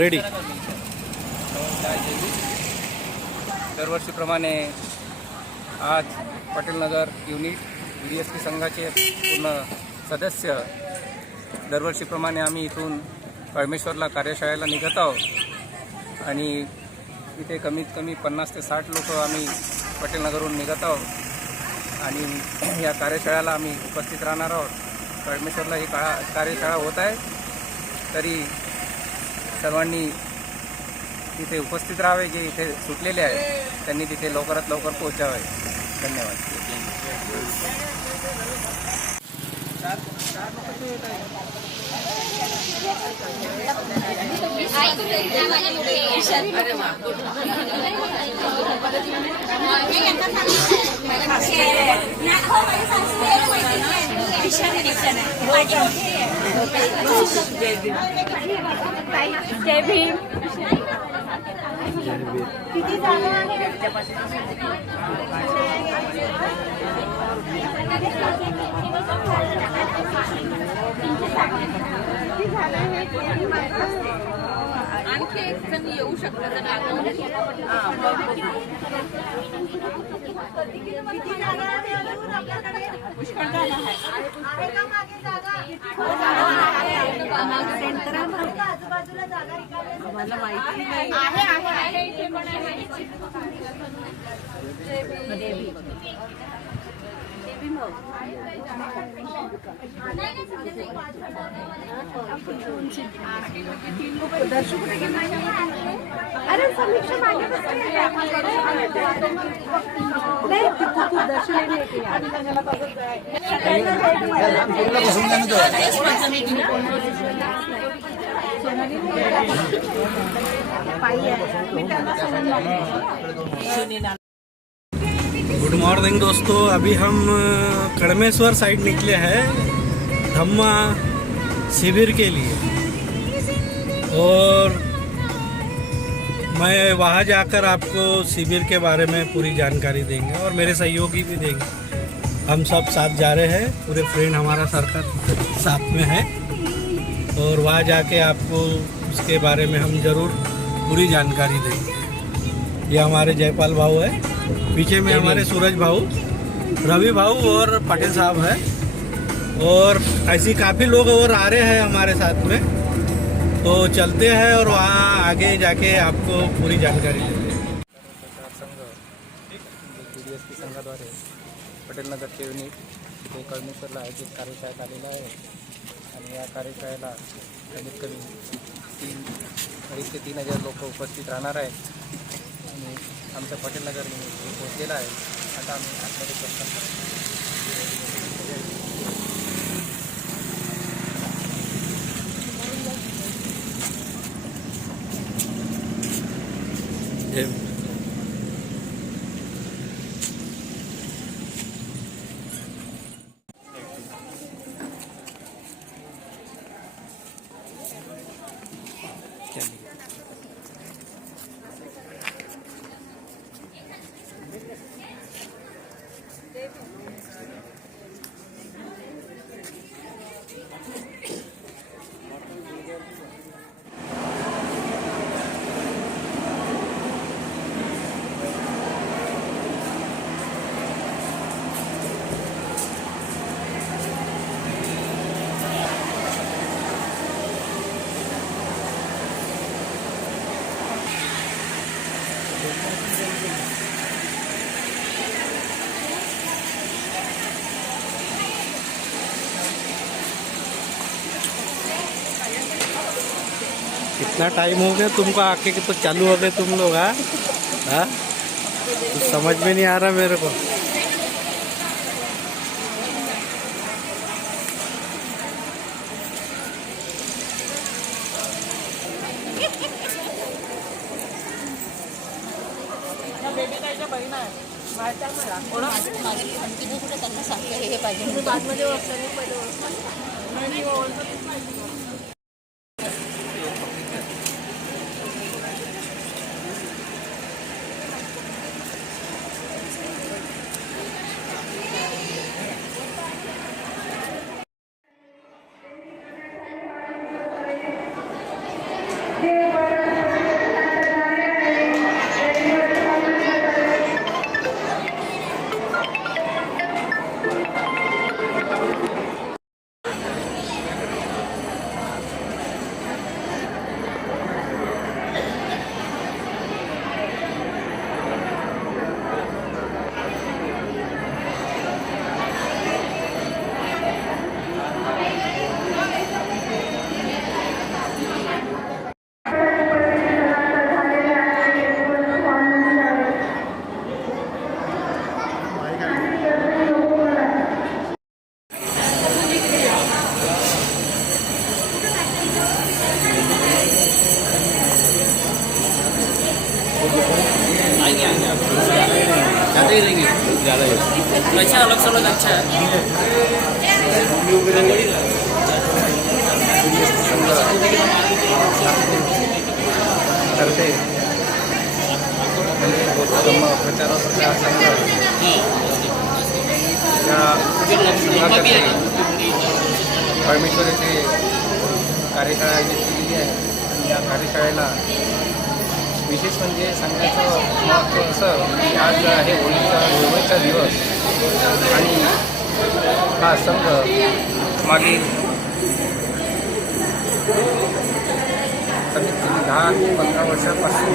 Ready. दरवर्षीप्रमाणे आज Patelnagar unit DSP संघाचे पूर्ण सदस्य दरवर्षीप्रमाणे आम्ही इथून कळमेश्वरला कार्यशाळेला निघत आहोत आणि इथे कमीत कमी 50 ते 60 लोक आम्ही पटेलनगरहून निघत आहोत आणि या कार्यशाळेला आम्ही उपस्थित राहणार आहोत। कळमेश्वरला ही कार्यशाळा होत आहे, तरी सर्वांनी तिथे उपस्थित राहावे। जे इथे सुटलेले आहेत त्यांनी तिथे लवकरात लवकर पोहोचावे। धन्यवाद। जय भीम। किती जागा आहे? आणखी एक जण येऊ शकतात आजूबाजूला जागा आम्हाला माहिती नाही आहे इथे पण अरे समीक्षा मागे गुड मॉर्निंग दोस्तों, अभी हम कड़मेश्वर साइड निकले हैं धम्मा शिविर के लिए और मैं वहाँ जाकर आपको शिविर के बारे में पूरी जानकारी देंगे और मेरे सहयोगी भी देंगे। हम सब साथ जा रहे हैं, पूरे फ्रेंड हमारा सर्कल साथ में है और वहाँ जाके आपको उसके बारे में हम ज़रूर पूरी जानकारी देंगे। ये हमारे जयपाल भाऊ है, पीछे में हमारे सूरज भाऊ, रवि भाऊ और पटेल साहब है और ऐसी काफ़ी लोग और आ रहे हैं हमारे साथ में। तो चलते हैं और वहाँ आगे जाके आपको पूरी जानकारी देंगे। संघ DSP संघाद्वारे पटेलनगरचे युनिट इथे कळमेश्वरला आयोजित कार्यशाळेत आलेला आहे आणि या कार्यशाळेला कमीत कमी 2,500 ते 3,000 लोक उपस्थित राहणार आहेत आणि आमच्या पटेलनगर पोहोचलेला आहे। आता आम्ही आतमध्ये प्रस्थान करतो। कितना टाइम हो गया तुमको आके कि तो चालू हो गए तुम लोग? हाँ, कुछ समझ में नहीं आ रहा मेरे को। त्यांना सांगते हे पाहिजे देवा ज़्यादा है। वैसे अलग से अलग अच्छा है। करते म्हणजे बौद्ध धम्म प्रचाराचा संघ या संघातर्फे परमेश्वर येथे कार्यशाळा आयोजित केलेली आहे आणि या कार्यशाळेला विशेष म्हणजे संघाचं महत्त्व असं की आज आहे होळीचा दिवस आणि हा संघ मागील कमीत कमी 10 ते 15 वर्षांपासून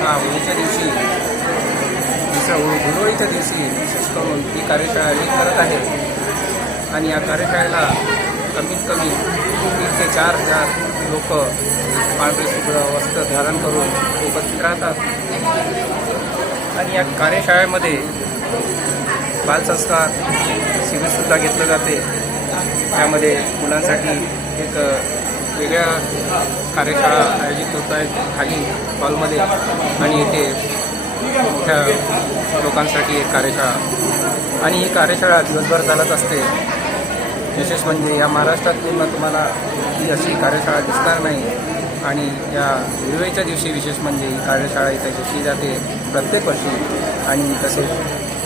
हा होळीच्या दिवशी धुळवडीच्या दिवशी विशेष करून ही कार्यशाळा आयोजित करत आहे आणि या कार्यशाळेला कमीत कमी 3 ते 4,000 लोक पांढरे शुभ्र वस्त्र धारण करून उपस्थित राहतात आणि या कार्यशाळेमध्ये बालसंस्कार शिबिरसुद्धा घेतलं जाते. त्यामध्ये मुलांसाठी एक वेगळ्या कार्यशाळा आयोजित होत आहेत खाली हॉलमध्ये आणि इथे मोठ्या लोकांसाठी एक कार्यशाळा आणि ही कार्यशाळा दिवसभर चालत असते. विशेष म्हणजे या महाराष्ट्रात पूर्ण तुम्हाला ही अशी कार्यशाळा दिसणार नाही आणि या दिवाळीच्या दिवशी विशेष म्हणजे ही कार्यशाळा इथे घेतली जाते प्रत्येक वर्षी आणि तसेच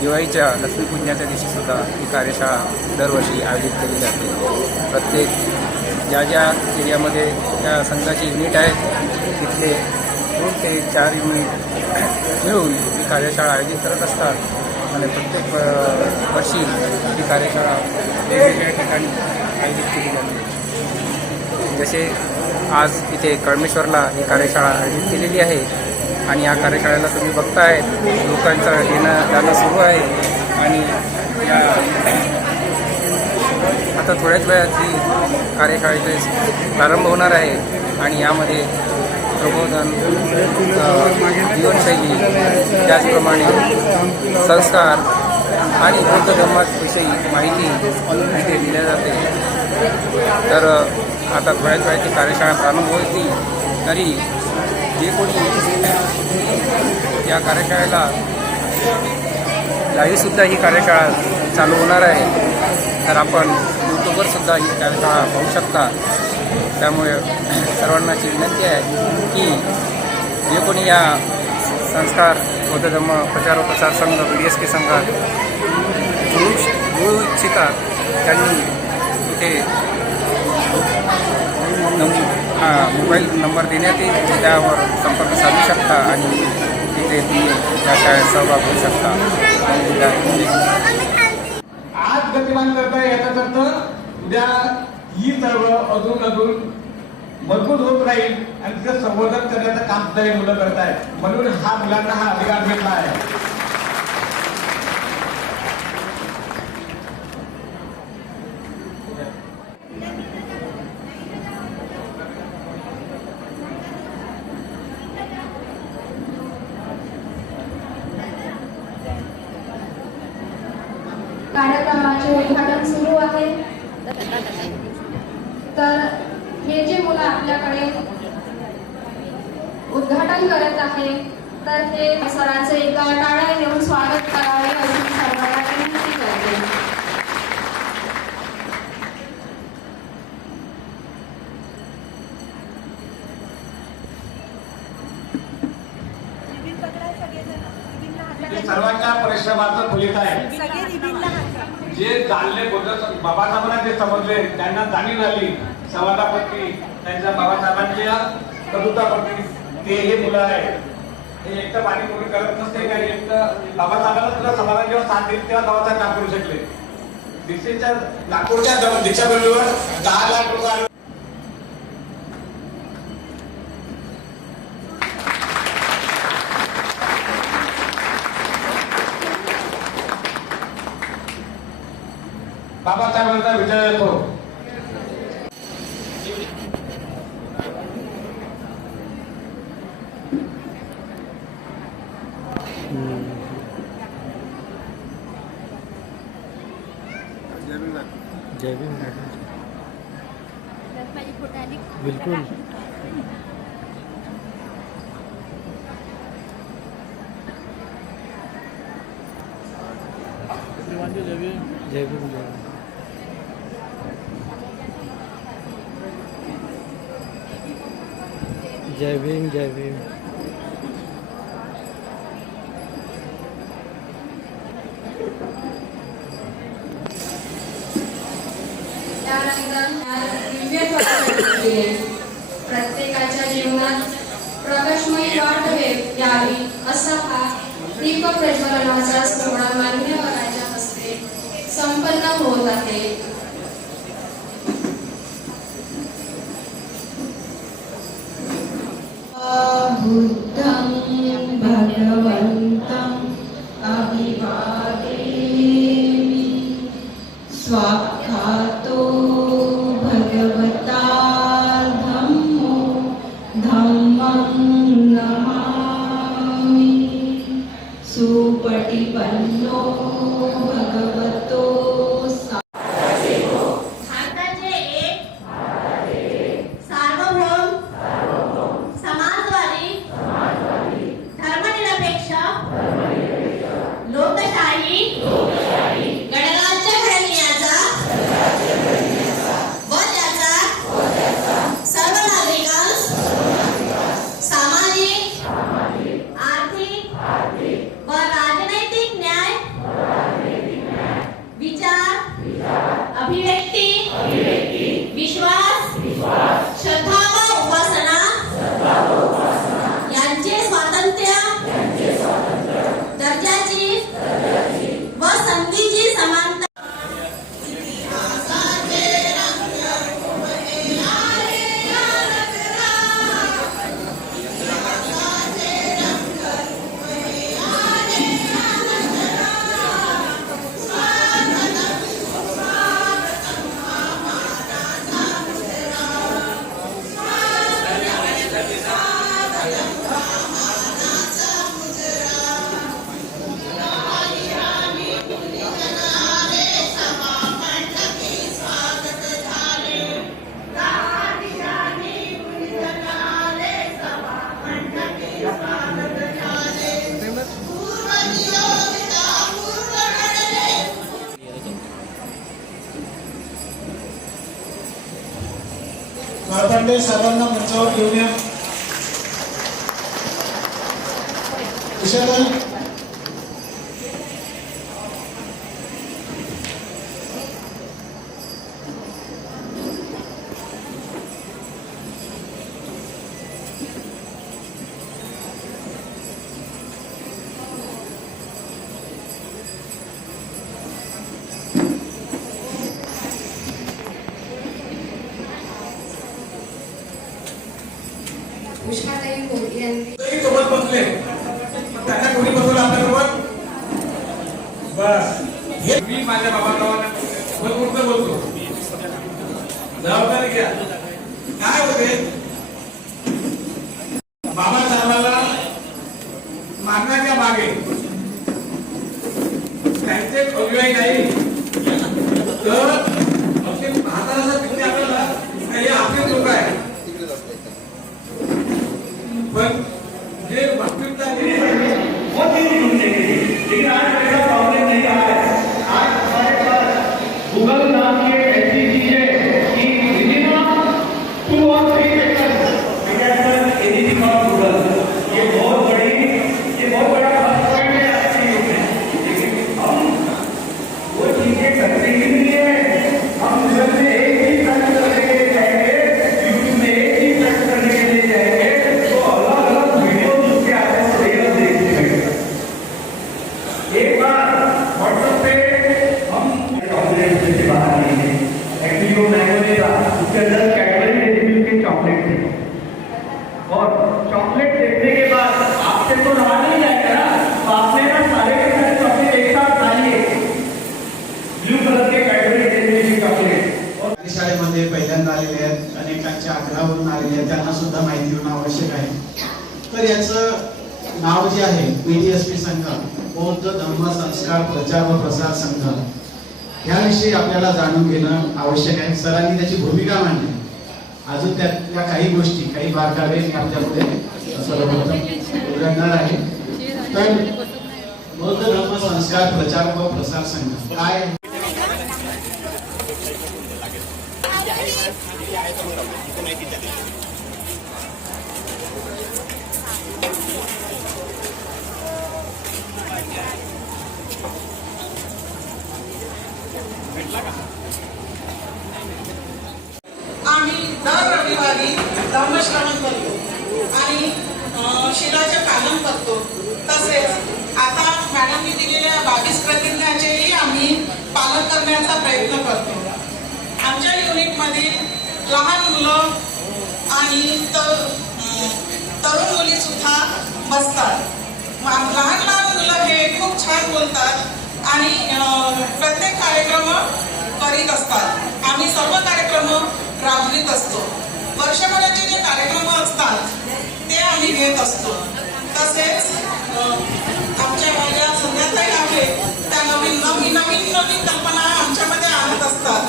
दिवाळीच्या लक्ष्मीपूजनाच्या दिवशीसुद्धा ही कार्यशाळा दरवर्षी आयोजित केली जाते. प्रत्येक ज्या एरियामध्ये या संघाची युनिट आहेत तिथले 2 ते 4 युनिट मिळून ही कार्यशाळा आयोजित करत असतात आणि प्रत्येक वर्षी ही कार्यशाळा वेगवेगळ्या ठिकाणी आयोजित केली जाते. जसे आज इथे कळमेश्वरला ही कार्यशाळा आयोजित केलेली आहे आणि या कार्यशाळेला तुम्ही बघताय लोकांचं येणं जाणं सुरू आहे आणि या आता थोड्याच वेळात ही कार्यशाळेचे प्रारंभ होणार आहे आणि यामध्ये प्रबोधन जीवनशैली त्याचप्रमाणे संस्कार आणि बौद्ध धर्माविषयी माहिती इथे दिल्या जाते. तर आता थोड्याच वेळाची कार्यशाळा प्रारंभ होती तरी जे कोणी या कार्यशाळेला लाईव्हसुद्धा ही कार्यशाळा चालू होणार आहे तर आपण यूट्यूबवर सुद्धा ही कार्यशाळा पाहू शकता. त्यामुळे सर्वांनाची विनंती आहे की जे कोणी या संस्कार बौद्ध धम्म प्रचार व प्रसार संघ BDSK संघात जुळू इच्छितात त्यांनी इथे मोबाईल नंबर देण्यात येईल त्यावर संपर्क साधू शकता आणि तिथे तुम्ही त्या शाळेत सहभाग होऊ शकता. आज गतिमान करता याचा अर्थ उद्या ही सर्व अजून मजबूत होत राहील आणि तिचं संवर्धन करण्याचं काम सुद्धा हे मुलं करत आहेत. म्हणून हा मुलांना हा अधिकार भेटला आहे. कार्यक्रमाचे उद्घाटन सुरू आहे. तर हे जे मुलं आपल्याकडे उद्घाटन करत आहे तर हे सरांचे एका टाळ्या देऊन स्वागत करावे अशी सर्वांना विनंती करते. सर्वांच्या परिश्रमाचं फलित आहे. जे जाणले बाबासाहेबांना जे समजले त्यांना जाणीव झाली संवादाप्रती त्यांच्या बाबासाहेबांच्या प्रभुत्वाप्रती ते हे मुलं आहेत. हे एकटं पाणीपुरी करत नसते का एकटं बाबासाहेबांना सुद्धा समाधान जेव्हा साथ दिली तेव्हा बाबासाहेब काम करू शकले. दीक्षेच्या नागपूरच्या दीक्षाभूमीवर 10 लाख रुपये बाबासाहेबांचा विजय होतो. जय भीम बिल्कुल. जय भीम। जय भीम जय भीम। त्यानंतर दिव्य दिले प्रत्येकाच्या जीवनात प्रकाशमयी वाट यावी असा हा दीप प्रज्वलनाचा सोहळा मान्यवरांच्या हस्ते संपन्न होत आहे। बुद्धं भगवन्तं अभिवादेमि स्वाख्यातो भगवता धम्मो धम्मं नमामि सुपटिपन्नो भगवतो भारताचे एक सार्वभौम समाजवादी धर्मनिरपेक्ष लोकशाही गणराज्य घडविण्याचा व त्याचा सर्व नागरिकांस सामाजिक आर्थिक व राजनैतिक न्याय विचार अभिव्यक्ती विश्वास श्रद्धा व उपासना यांचे स्वातंत्र्य दर्जाची व संधीची समानता मार्तंडे सर्वांना मंचावर घेऊन या। विशाल उषाताई मोदी यांनी सोबत बसले त्यांना कोणी बसवलं आपल्यासोबत बस हे मी माझ्या बाबांना भरपूर बोलतो जबाबदारी घ्या। काय होते बाबासाहेबांना मागण्याच्या मागे त्यांचे अनुयायी नाही तर अगदी हाताला तिथे आपल्याला हे आपले लोक आहे पण ये वास्तविकता बहुत ही ढूंढने के लिए लेकिन आज ऐसा प्रॉब्लम नहीं आ रहा है। आज हमारे पास गूगल नाम की ऐसी चीज है कि मिनिमम 2 और 3 सेकंड एनीथिंग ऑन गूगल ये बहुत बड़ा प्लस पॉइंट है आज के युग में। लेकिन हम वो चीजें करते ही नहीं है। हम गूगल में एक ही सर्च करने के लिए जाएंगे, यूट्यूब में एक ही सर्च करने के लिए जाएंगे एक बार व्हाट्सएप पे हम चॉकलेट से बाहर नहीं है। एक्चुअली वो मैंने उसके अंदर कैडबरी डेयरी मिल्क के चॉकलेट थे और चॉकलेट देखने के बाद आपसे तो रहा नहीं जाएगा ना, तो आपने ना सारे के सारे चॉकलेट एक साथ खा लिए ब्लू कलर के कैडबरी डेयरी मिल्क के चॉकलेट। और शाळेमध्ये पहिल्यांदा आलेले आहेत, अनेकांच्या आग्रहावरून आलेले आहेत, त्यांना सुद्धा माहिती होणं आवश्यक आहे। तर याचं नाव जे आहे पीडीएसपी संघ बौद्ध धर्म संस्कार प्रचार व प्रसार संघ याविषयी आपल्याला जाणून घेणं आवश्यक आहे। सरांनी त्याची भूमिका मांडली, अजून त्यातल्या काही गोष्टी काही बारकावे आपल्या पुढे सर्वप्रथम उलगडणार आहे। तर बौद्ध धर्म संस्कार प्रचार व प्रसार संघ काय आम्ही दर रविवारी धर्मश्रवण करतो आणि शिलाचे पालन करतो. तसेच आता मॅडमनी दिलेल्या 22 प्रतिज्ञाचेही आम्ही पालन करण्याचा प्रयत्न करतो. आमच्या युनिटमध्ये लहान मुलं आणि तरुण मुली सुद्धा बसतात. लहान लहान मुलं हे खूप छान बोलतात आणि प्रत्येक कार्यक्रम करीत असतात. आम्ही सर्व कार्यक्रम राबवित असतो. वर्षभराचे जे कार्यक्रम असतात ते आम्ही घेत असतो. तसेच आमच्या ज्या संध्याताई आहेत त्या नवीन कल्पना आमच्यामध्ये आणत असतात.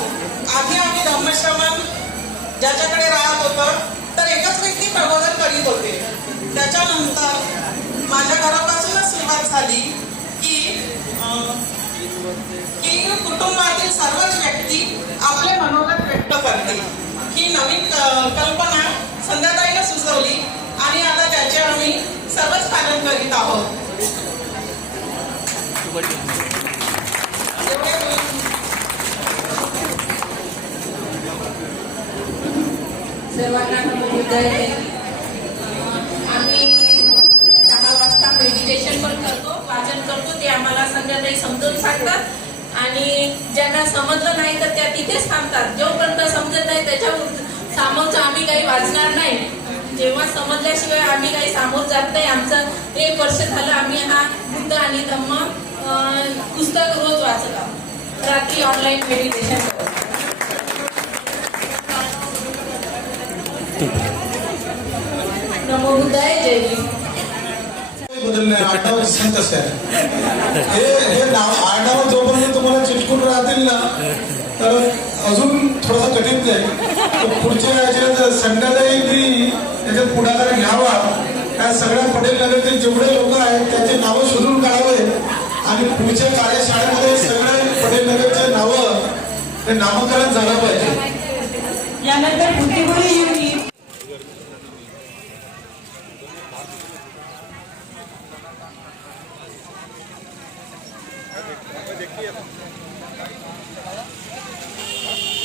आधी आम्ही धर्मश्रवण ज्याच्याकडे राहत होतं तर एकच व्यक्ती प्रबोधन करीत होते. त्याच्यानंतर माझ्या घरापासूनच सुरुवात झाली की कुटुंबातील सर्वच व्यक्ती आपले मनोगत व्यक्त करतील. ही नवीन कल्पना संध्याताईने सुचवली आणि आता त्याचे आम्ही सर्वच पालन करीत आहोत. सर्वांना नमोबुद्धाय. आम्ही 10 वाजता मेडिटेशन पण करतो, वाचन करतो. ते आम्हाला संध्याताई समजून सांगतात आणि ज्यांना समजलं नाही तर त्या तिथेच थांबतात. जोपर्यंत समजत नाही त्याच्या सामोरचं आम्ही काही वाचणार नाही. जेव्हा समजल्याशिवाय आम्ही काही सामोर जात नाही. आमचं 1 वर्ष झालं आम्ही हा बुद्ध आणि धम्म पुस्तक रोज वाचत आहोत. रात्री ऑनलाईन मेडिटेशन करतो. नमो बुद्धाय. जय भीम. बदलणे आडनाव संत हे नाव आडनाव जोपर्यंत तुम्हाला चिटकून राहतील ना तर अजून थोडासा कठीण जाईल. पुढच्या याच्यात संध्याताईंनी त्याच्यात पुढाकार घ्यावा. त्या सगळ्या पटेल नगरचे जेवढे लोक आहेत त्याचे नावं शोधून काढावे आणि पुढच्या कार्यशाळेमध्ये सगळे पटेल नगरचे नावं ते नामकरण झालं पाहिजे. यानंतर बुद्धिबळी युनिट